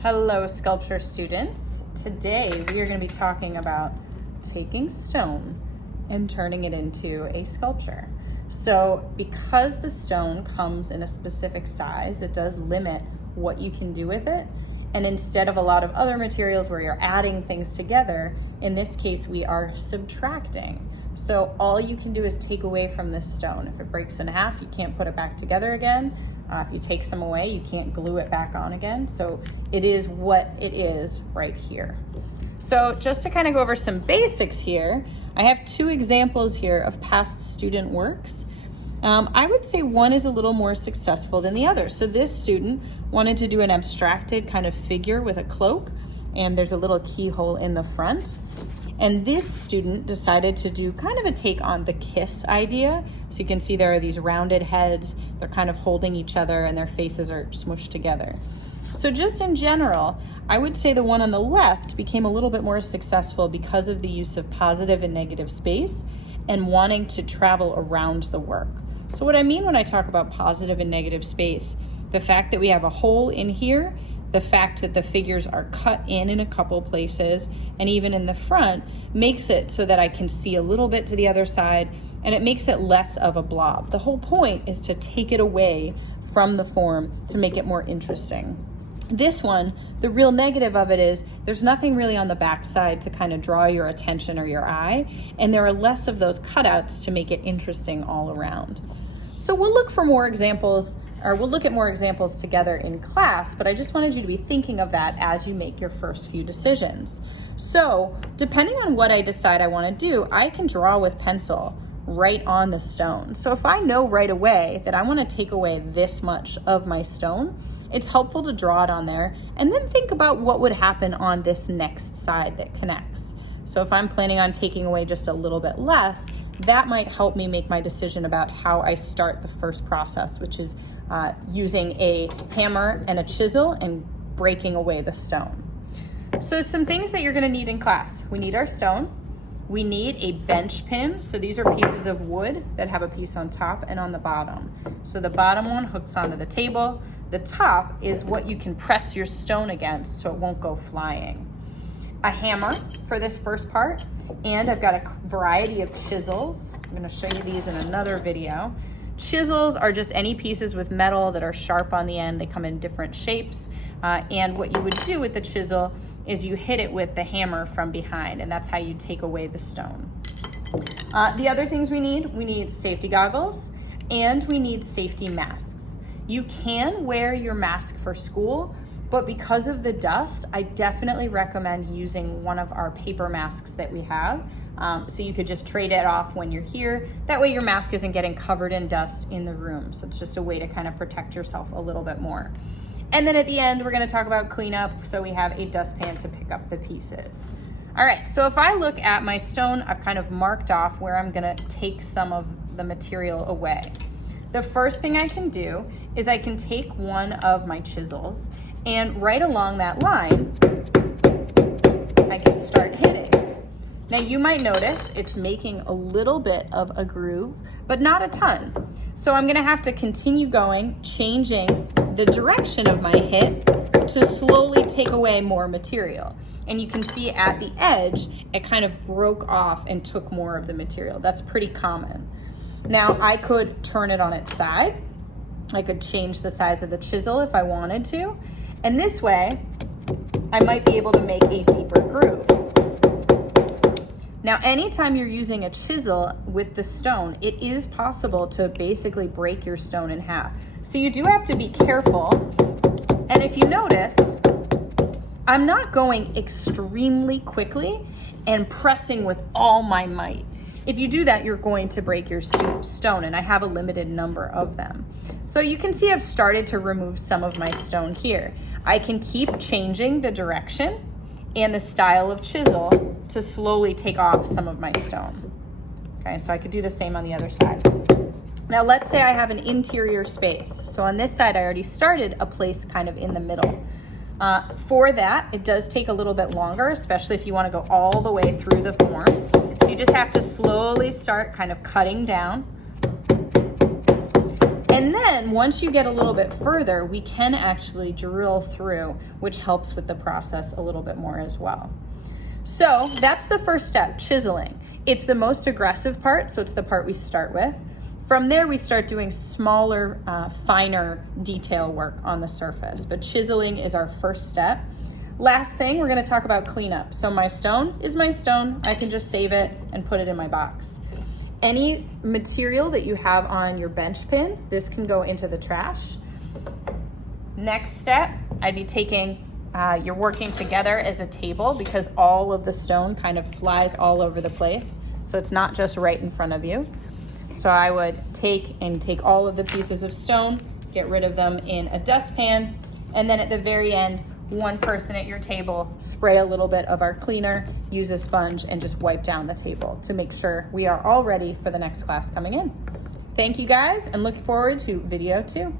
Hello, sculpture students. Today we are going to be talking about taking stone and turning it into a sculpture. So because the stone comes in a specific size, it does limit what you can do with it. And instead of a lot of other materials where you're adding things together, in this case we are subtracting. So all you can do is take away from this stone. If it breaks in half, you can't put it back together again. If you take some away, you can't glue it back on again. So it is what it is right here. So just to kind of go over some basics here, I have two examples here of past student works. I would say one is a little more successful than the other. So this student wanted to do an abstracted kind of figure with a cloak, and there's a little keyhole in the front. And this student decided to do kind of a take on the kiss idea. So you can see there are these rounded heads, they're kind of holding each other and their faces are smushed together. So just in general, I would say the one on the left became a little bit more successful because of the use of positive and negative space and wanting to travel around the work. So what I mean when I talk about positive and negative space, the fact that we have a hole in here, the fact that the figures are cut in a couple places, and even in the front, makes it so that I can see a little bit to the other side, and it makes it less of a blob. The whole point is to take it away from the form to make it more interesting. This one, the real negative of it is there's nothing really on the back side to kind of draw your attention or your eye, and there are less of those cutouts to make it interesting all around. So we'll look for more examples, or we'll look at more examples together in class, but I just wanted you to be thinking of that as you make your first few decisions. So depending on what I decide I want to do, I can draw with pencil right on the stone. So if I know right away that I want to take away this much of my stone, it's helpful to draw it on there and then think about what would happen on this next side that connects. So if I'm planning on taking away just a little bit less, that might help me make my decision about how I start the first process, which is using a hammer and a chisel and breaking away the stone. So some things that you're going to need in class. We need our stone. We need a bench pin. So these are pieces of wood that have a piece on top and on the bottom. So the bottom one hooks onto the table. The top is what you can press your stone against so it won't go flying. A hammer for this first part, and I've got a variety of chisels. I'm going to show you these in another video. Chisels are just any pieces with metal that are sharp on the end. They come in different shapes, and what you would do with the chisel is you hit it with the hammer from behind, and that's how you take away the stone. The other things we need safety goggles, and we need safety masks. You can wear your mask for school, but because of the dust, I definitely recommend using one of our paper masks that we have. So you could just trade it off when you're here. That way your mask isn't getting covered in dust in the room. So it's just a way to kind of protect yourself a little bit more. And then at the end, we're gonna talk about cleanup. So we have a dustpan to pick up the pieces. All right, so if I look at my stone, I've kind of marked off where I'm gonna take some of the material away. The first thing I can do is I can take one of my chisels, and right along that line, I can start hitting. Now you might notice it's making a little bit of a groove, but not a ton. So I'm gonna have to continue going, changing the direction of my hit to slowly take away more material. And you can see at the edge, it kind of broke off and took more of the material. That's pretty common. Now I could turn it on its side. I could change the size of the chisel if I wanted to. And this way, I might be able to make a deeper groove. Now, anytime you're using a chisel with the stone, it is possible to basically break your stone in half. So you do have to be careful. And if you notice, I'm not going extremely quickly and pressing with all my might. If you do that, you're going to break your stone, and I have a limited number of them. So you can see I've started to remove some of my stone here. I can keep changing the direction and the style of chisel to slowly take off some of my stone. Okay, so I could do the same on the other side. Now let's say I have an interior space. So on this side, I already started a place kind of in the middle. For that, it does take a little bit longer, especially if you want to go all the way through the form. So you just have to slowly start kind of cutting down. And then once you get a little bit further, we can actually drill through, which helps with the process a little bit more as well. So that's the first step, chiseling. It's the most aggressive part, so it's the part we start with. From there, we start doing smaller, finer detail work on the surface, but chiseling is our first step. Last thing, we're gonna talk about cleanup. So my stone is my stone. I can just save it and put it in my box. Any material that you have on your bench pin, this can go into the trash. Next step, I'd be taking, you're working together as a table because all of the stone kind of flies all over the place. So it's not just right in front of you. So I would take all of the pieces of stone, get rid of them in a dustpan, and then at the very end, one person at your table, spray a little bit of our cleaner, use a sponge, and just wipe down the table to make sure we are all ready for the next class coming in. Thank you guys, and look forward to video 2.